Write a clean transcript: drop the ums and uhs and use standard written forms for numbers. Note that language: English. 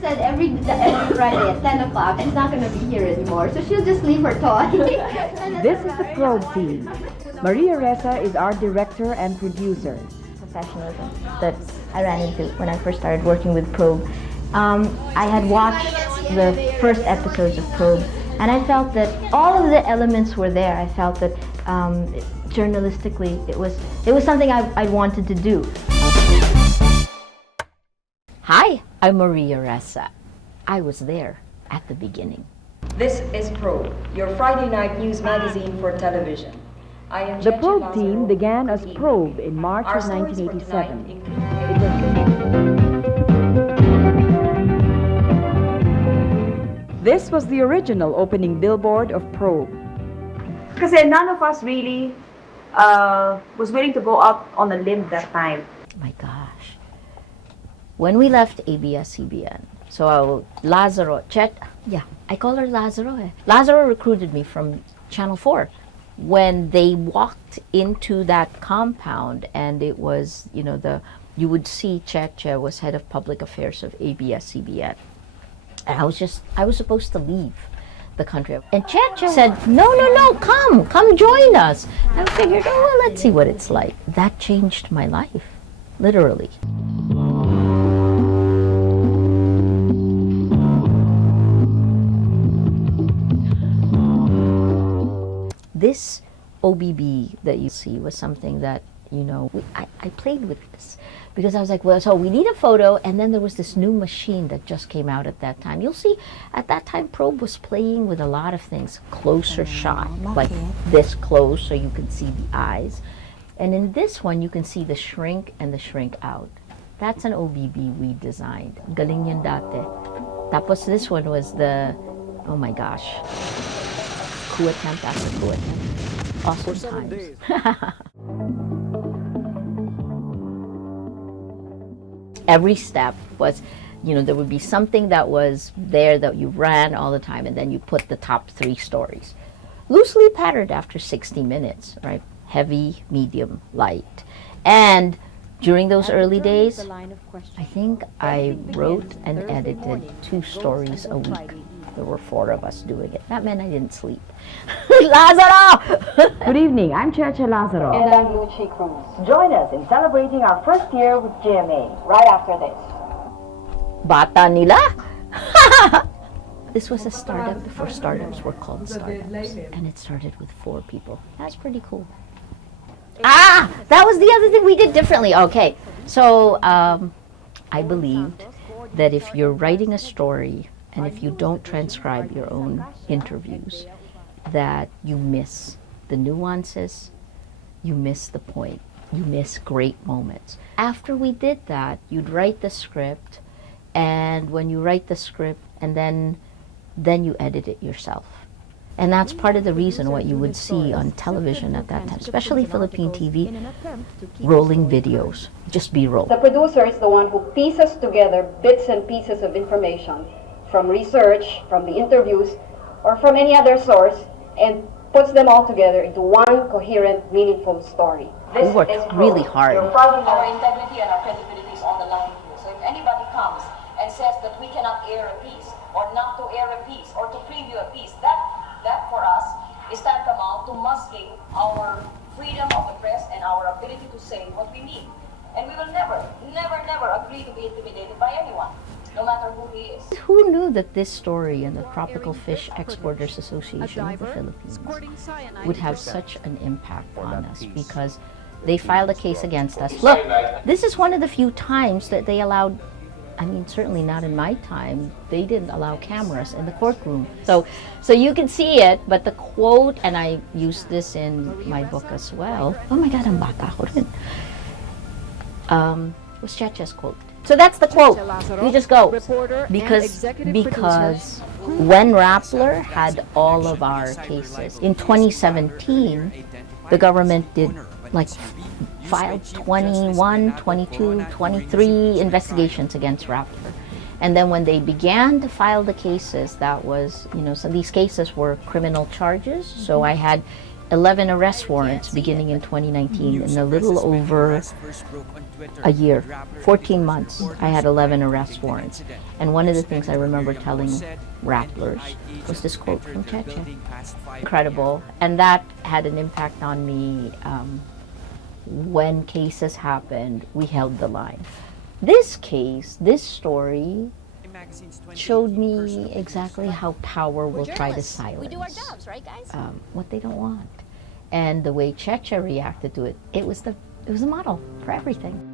said every Friday at 10 o'clock she's not going to be here anymore, so she'll just leave her toy. This is the Probe team. Maria Ressa is our director and producer. Professionalism that I ran into when I first started working with Probe. I had watched the first episodes of Probe, and I felt that all of the elements were there. I felt that journalistically it was something I wanted to do. Hi, I'm Maria Ressa. I was there at the beginning. This is Probe, your Friday night news magazine for television. I am The Probe team began as Probe in March of 1987. This was the original opening billboard of Probe. Kasi none of us really was willing to go out on a limb that time. My gosh. When we left ABS-CBN, so Lazaro, I call her Lazaro. Lazaro recruited me from Channel 4. When they walked into that compound, and it was, you would see Cheche was head of public affairs of ABS-CBN. And I was supposed to leave the country. And Cheche said, no, come join us. And I figured, let's see what it's like. That changed my life, literally. This OBB that you see was something that, I played with this because I was like, so we need a photo, and then there was this new machine that just came out at that time. You'll see, at that time, Probe was playing with a lot of things, closer shot, like this close so you can see the eyes. And in this one, you can see the shrink and the shrink out. That's an OBB we designed. Galing yun dati. Tapos this one was the, oh my gosh, coup attempt after coup attempt. Awesome times. Every step was, there would be something that was there that you ran all the time, and then you put the top 3 stories. Loosely patterned after 60 minutes, right? Heavy, medium, light. And during those early days, I think I wrote and edited 2 stories a week. There were 4 of us doing it. That meant I didn't sleep. Lazaro! Good evening, I'm Cheche Lazaro. And I'm Lucy Cruz. Join us in celebrating our first year with GMA right after this. Bata nila? This was a startup before startups were called startups. And it started with 4 people. That's pretty cool. That was the other thing we did differently. Okay, so I believed that if you're writing a story and if you don't transcribe your own interviews, that you miss the nuances, you miss the point, you miss great moments. After we did that, you'd write the script, and when you write the script, and then you edit it yourself. And that's part of the reason what you would see on television at that time, especially Philippine TV, rolling videos, just B-roll. The producer is the one who pieces together bits and pieces of information from research, from the interviews, or from any other source, and puts them all together into one coherent, meaningful story. We worked really hard. Our integrity and our credibility is on the line here. So if anybody comes and says that we cannot air a piece, or not to air a piece, or to preview a piece, that for us is tantamount to masking our freedom of the press and our ability to say what we mean. And we will never agree to be intimidated by anyone, no matter who he is. Who knew that this story and the Tropical Fish Exporters Association of the Philippines would have such an impact on us? Because they filed a case against us. Look, this is one of the few times that they allowed, certainly not in my time, they didn't allow cameras in the courtroom. So you can see it, but the quote, and I used this in my book as well. Oh my God, ang bata ko rin. Was Cheche's quote. So that's the quote. You just go. Because when Rappler had all of our cases, in 2017, the government did filed 21, 22, 23 investigations against Rappler. And then when they began to file the cases, that was, so these cases were criminal charges. So I had 11 arrest warrants beginning in 2019. In a little over a year, 14 months, I had 11 arrest warrants. And one of the things I remember telling Rapplers was this quote from Cheche. Incredible. And that had an impact on me. When cases happened, we held the line. This case, this story, showed me exactly how power will try to silence We do our jobs, right, guys? what they don't want. And the way Cheche reacted to it, it was the model for everything.